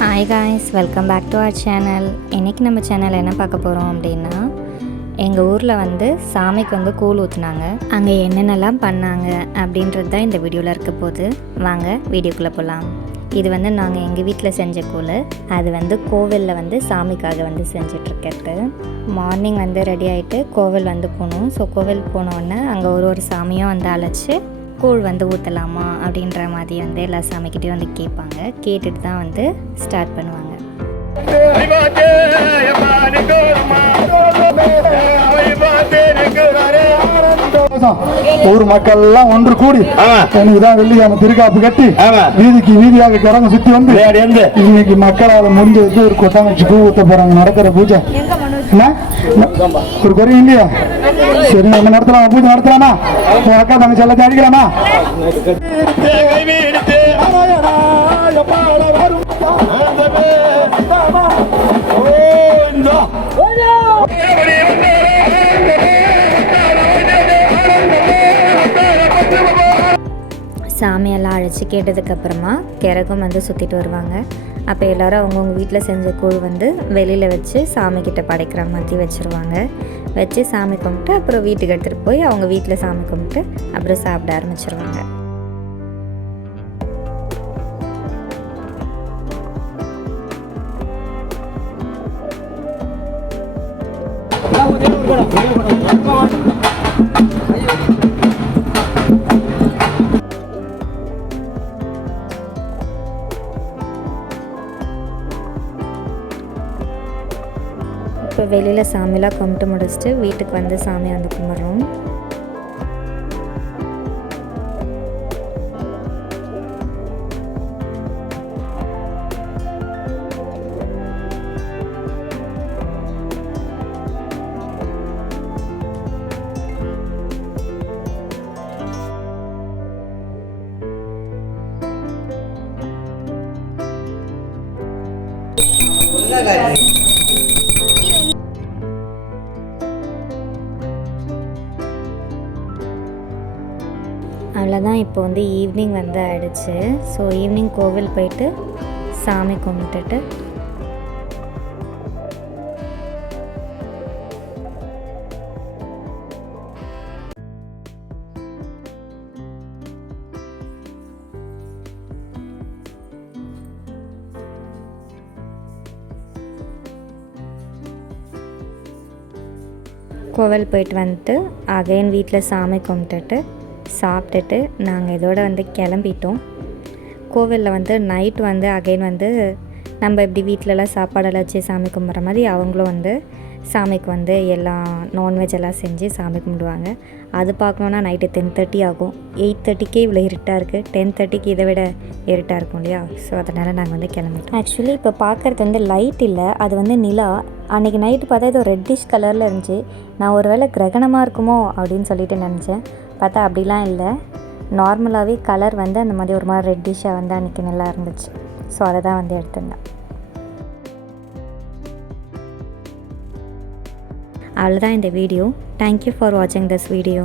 Hi guys welcome back to our channel இன்றைக்கி நம்ம channel என்ன பார்க்க போகிறோம் அப்படின்னா எங்கள் ஊரில் வந்து சாமிக்கு வந்து கூழ் ஊற்றுனாங்க அங்கே என்னென்னலாம் பண்ணாங்க அப்படின்றது தான் இந்த வீடியோவில் இருக்க போது. வாங்க வீடியோக்குள்ளே போகலாம் இது வந்து நாங்கள் எங்கள் வீட்டில் செஞ்ச கூழ். அது வந்து கோவிலில் வந்து சாமிக்காக வந்து செஞ்சிட்ருக்கிறது. மார்னிங் வந்து ரெடி ஆகிட்டு கோவில் வந்து போகணும். ஸோ கோவில் போனோடனே அங்கே ஒரு ஒரு சாமியும் வந்து அழைச்சி கூழ் வந்து ஊற்றலாமா அப்படின்ற மாதிரி வந்து எல்லா சாமிக்கிட்டையும் வந்து கேட்பாங்க. கேட்டுட்டு தான் வந்து ஸ்டார்ட் பண்ணுவாங்க. ஊர் மக்கள் எல்லாம் ஒன்று கூடி. எனக்குதான் வெள்ளிக்கிழமை திருக்காப்பு கட்டி. வீதிக்கு வீதியாக கிடங்கு சுத்தி வந்து இன்னைக்கு மக்களால் முடிஞ்சதுக்கு ஒரு கொட்டாங்கச்சி பூ ஊத்த போறாங்க நடக்கிற பூஜை. என்ன? ஒரு குறையும் இல்லையா? சரி நம்ம நடத்தலாம்? பூஜை நடத்தலாமா? அக்கா தங்கச்சி எல்லாத்தையும் அடிக்கலாமா? சாமியெல்லாம் அழைச்சி கேட்டதுக்கப்புறமா கிறகும் வந்து சுற்றிட்டு வருவாங்க. அப்போ எல்லோரும் அவங்கவுங்க வீட்டில் செஞ்ச கூழ் வந்து வெளியில் வச்சு சாமிக்கிட்ட படைக்கிற மாதிரி வச்சுருவாங்க. வச்சு சாமி கும்பிட்டு அப்புறம் வீட்டுக்கு எடுத்துகிட்டு போய் அவங்க வீட்டில் சாமி கும்பிட்டு அப்புறம் சாப்பிட ஆரம்பிச்சிருவாங்க. இப்போ வெளியில் சாமிலாம் கும்பிட்டு முடிச்சுட்டு வீட்டுக்கு வந்து சாமி வந்து கும்பிட்றோம். அவ்வளோதான் இப்போ வந்து ஈவினிங் வந்து ஆயிடுச்சு. ஸோ ஈவினிங் கோவில் போயிட்டு சாமி கும்பிட்டுட்டு. கோவில் போயிட்டு வந்துட்டு அகைன் வீட்டில் சாமி கும்பிட்டுட்டு. சாப்பிட்டுட்டு நாங்கள் இதோட வந்து கிளம்பிட்டோம். கோவிலில் வந்து நைட் வந்து அகைன் வந்து நம்ம இப்படி வீட்டிலலாம் சாப்பாடெல்லாம் வச்சு சாமி கும்பிட்ற மாதிரி அவங்களும் வந்து சாமிக்கு வந்து எல்லாம் நான்வெஜ் எல்லாம் செஞ்சு சாமி கும்பிடுவாங்க. அது பார்க்கணுன்னா நைட்டு டென் தேர்ட்டி ஆகும். எயிட் தேர்ட்டிக்கே இவ்வளோ இருட்டாக இருக்குது டென் தேர்ட்டிக்கு இதை விட இருட்டாக இருக்கும் இல்லையா? ஸோ அதனால் நாங்கள் வந்து கிளம்பிட்டோம். ஆக்சுவலி இப்போ பார்க்குறது வந்து லைட் இல்லை. அது வந்து நிலா. அன்றைக்கி நைட்டு பார்த்தா இது ரெட்டிஷ் கலரில் இருந்துச்சு. நான் ஒரு வேளை கிரகணமாக இருக்குமோ அப்படின்னு சொல்லிட்டு நினச்சேன். பார்த்தா அப்படிலாம் இல்லை. நார்மலாகவே கலர் வந்து அந்த மாதிரி ஒரு மாதிரி ரெட்டிஷாக வந்து அன்றைக்கி நல்லா இருந்துச்சு. ஸோ அதை தான் வந்து எடுத்திருந்தேன். அவ்வளோதான் இந்த வீடியோ. தேங்க்யூ ஃபார் வாட்சிங் திஸ் வீடியோ